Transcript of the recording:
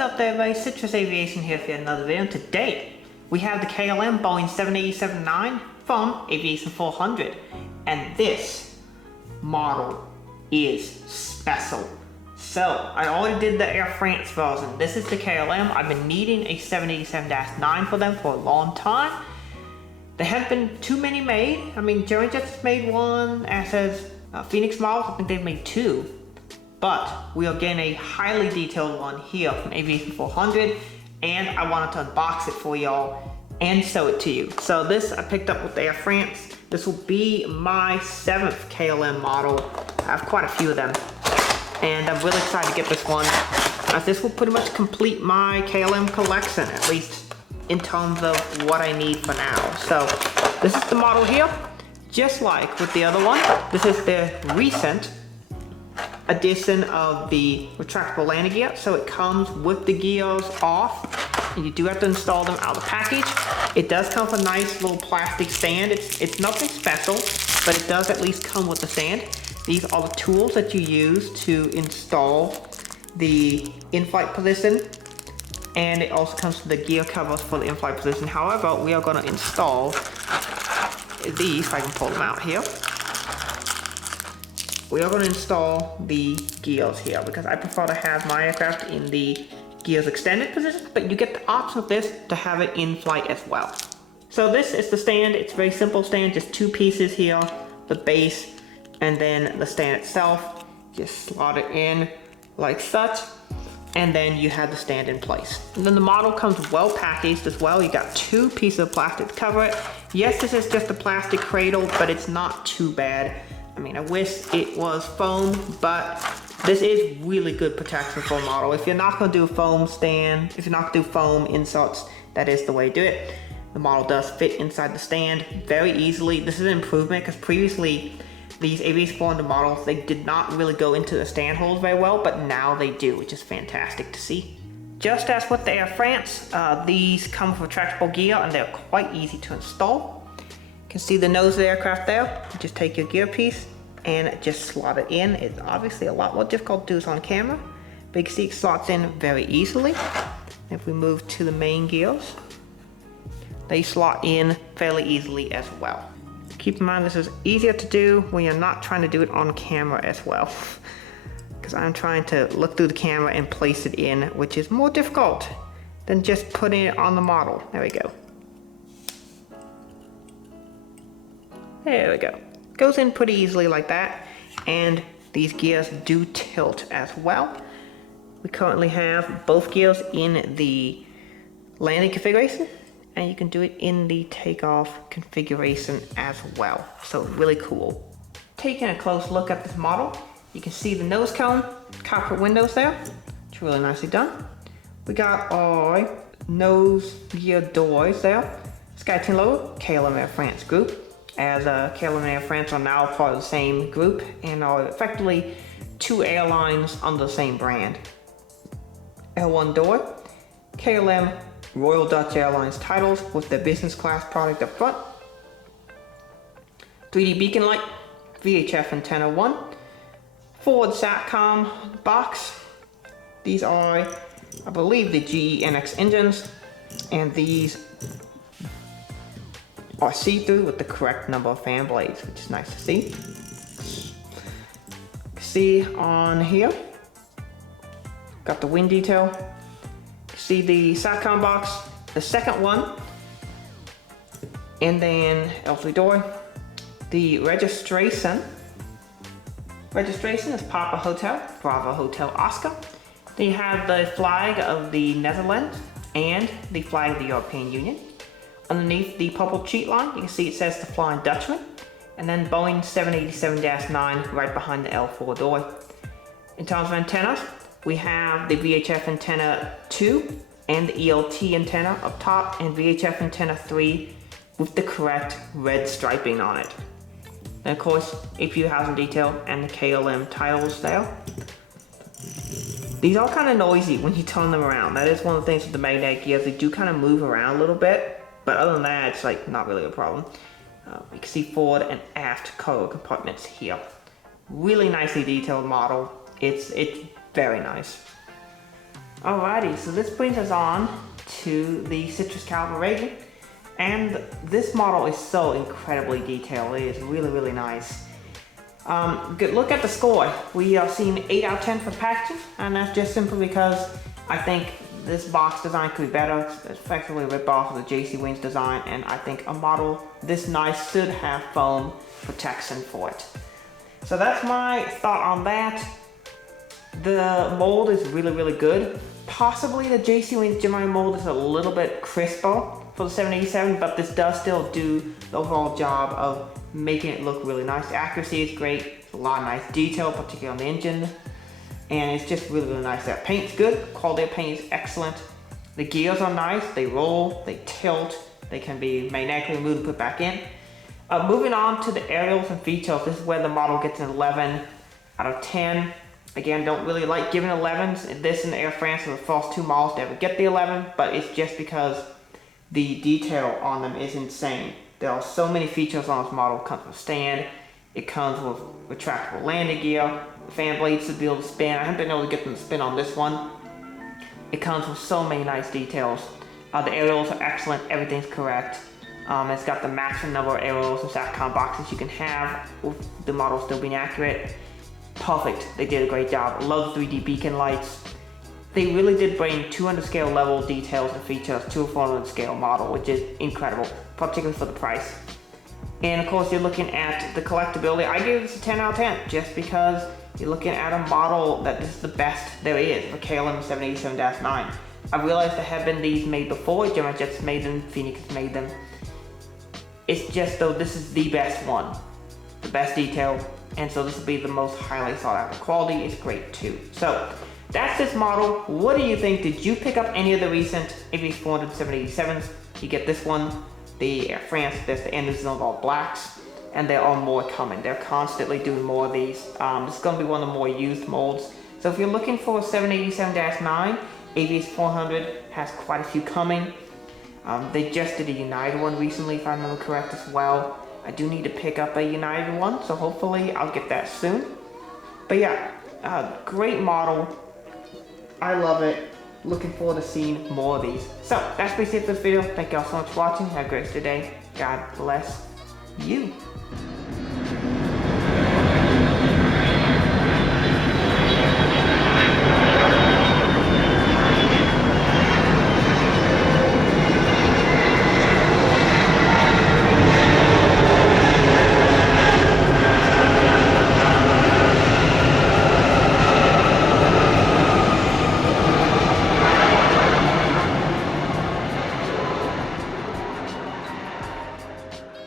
What's up there everybody, Citrus Aviation here for another video. Today we have the KLM Boeing 787-9 from Aviation 400, and this model is special. So I already did the Air France version. This is the KLM. I've been needing a 787-9 for them for a long time. There haven't been too many made. I mean, German Jets made one, as has Phoenix models. I think they've made two. But we are getting a highly detailed one here from Aviation 400, and I wanted to unbox it for y'all and show it to you. So this I picked up with Air France. This will be my 7th KLM model. I have quite a few of them, and I'm really excited to get this one, as this will pretty much complete my KLM collection, at least in terms of what I need for now. So this is the model here, just like with the other one. This is the recent edition of the retractable landing gear, so it comes with the gears off, and you do have to install them out of the package. It does come with a nice little plastic stand. It's nothing special, but it does at least come with the stand. These are the tools that you use to install the in-flight position, and it also comes with the gear covers for the in-flight position. However, we are going to install these, if I can pull them out here. We are going to install the gears here because I prefer to have my aircraft in the gears extended position, but you get the option of this to have it in flight as well. So this is the stand. It's a very simple stand, just two pieces here, the base and then the stand itself. Just slot it in like such, and then you have the stand in place. And then the model comes well packaged as well. You got two pieces of plastic to cover it. Yes, this is just a plastic cradle, but it's not too bad. I mean, I wish it was foam, but this is really good protection for a model. If you're not going to do a foam stand, if you're not going to do foam inserts, that is the way to do it. The model does fit inside the stand very easily. This is an improvement because previously these Aviation 400 models, they did not really go into the stand holes very well, but now they do, which is fantastic to see. Just as with the Air France, these come with retractable gear and they're quite easy to install. You can see the nose of the aircraft there. You just take your gear piece and just slot it in. It's obviously a lot more difficult to do this on camera, but you can see it slots in very easily. If we move to the main gears, they slot in fairly easily as well. Keep in mind this is easier to do when you're not trying to do it on camera as well, because I'm trying to look through the camera and place it in, which is more difficult than just putting it on the model. There we go. There we go. Goes in pretty easily like that, and these gears do tilt as well. We currently have both gears in the landing configuration, and you can do it in the takeoff configuration as well. So really cool. Taking a close look at this model, you can see the nose cone, cockpit windows there. It's really nicely done. We got our nose gear doors there. SkyTeam logo, KLM Air France group. As KLM and Air France are now part of the same group and are effectively two airlines under the same brand. L1 door, KLM Royal Dutch Airlines titles with their business class product up front. 3D beacon light, VHF antenna 1, forward SATCOM box. These are, I believe, the GE NX engines, and these are see-through with the correct number of fan blades, which is nice to see. See on here, got the wing detail. See the SATCOM box, the second one, and then L3 door. The registration is Papa Hotel, Bravo Hotel Oscar. Then you have the flag of the Netherlands and the flag of the European Union. Underneath the purple cheat line, you can see it says the Flying Dutchman, and then Boeing 787-9 right behind the L4 door. In terms of antennas, we have the VHF antenna 2 and the ELT antenna up top, and VHF antenna 3 with the correct red striping on it. And of course, APU housing detail and the KLM titles there. These are kind of noisy when you turn them around. That is one of the things with the magnetic gears. They do kind of move around a little bit. But other than that, it's like not really a problem. You can see forward and aft cargo compartments here. Really nicely detailed model. It's very nice. Alrighty, so this brings us on to the citrus caliber rating. And this model is so incredibly detailed. It is really, really nice. Good look at the score. We are seeing 8 out of 10 for packaging, and that's just simply because I think this box design could be better. It's effectively a rip-off of the JC Wings design, and I think a model this nice should have foam protection for it. So that's my thought on that. The mold is really, really good. Possibly the JC Wings Gemini mold is a little bit crisper for the 787, but this does still do the overall job of making it look really nice. The accuracy is great, a lot of nice detail, particularly on the engine, and it's just really, really nice. That paint's good, quality of paint is excellent. The gears are nice, they roll, they tilt, they can be magnetically removed and put back in. Moving on to the aerials and features, this is where the model gets an 11 out of 10. Again, don't really like giving 11s. This and the Air France are the first two models to ever get the 11, but it's just because the detail on them is insane. There are so many features on this model. It comes with a stand, it comes with retractable landing gear, fan blades to be able to spin. I haven't been able to get them to spin on this one. It comes with so many nice details. The aerials are excellent, everything's correct. It's got the maximum number of aerials and SATCOM boxes you can have with the model still being accurate. Perfect, they did a great job. Love the 3D beacon lights. They really did bring 200 scale level details and features to a 400 scale model, which is incredible, particularly for the price. And of course, you're looking at the collectability. I give this a 10 out of 10, just because you're looking at a model that is the best there is for KLM 787-9. I realize there have been these made before, Gemini Jets made them, Phoenix made them. It's just though this is the best one, the best detail, and so this will be the most highly sought after. Quality is great too. So that's this model. What do you think? Did you pick up any of the recent Aviation 787s? You get this one, the Air France, there's the Anderson of all blacks, and there are more coming. They're constantly doing more of these. This is going to be one of the more used molds. So if you're looking for a 787-9, Aviation 400 has quite a few coming. They just did a United one recently, if I remember correct as well. I do need to pick up a United one, so hopefully I'll get that soon. But yeah, great model. I love it. Looking forward to seeing more of these. So that's basically it for this video. Thank you all so much for watching. Have a great day. God bless you.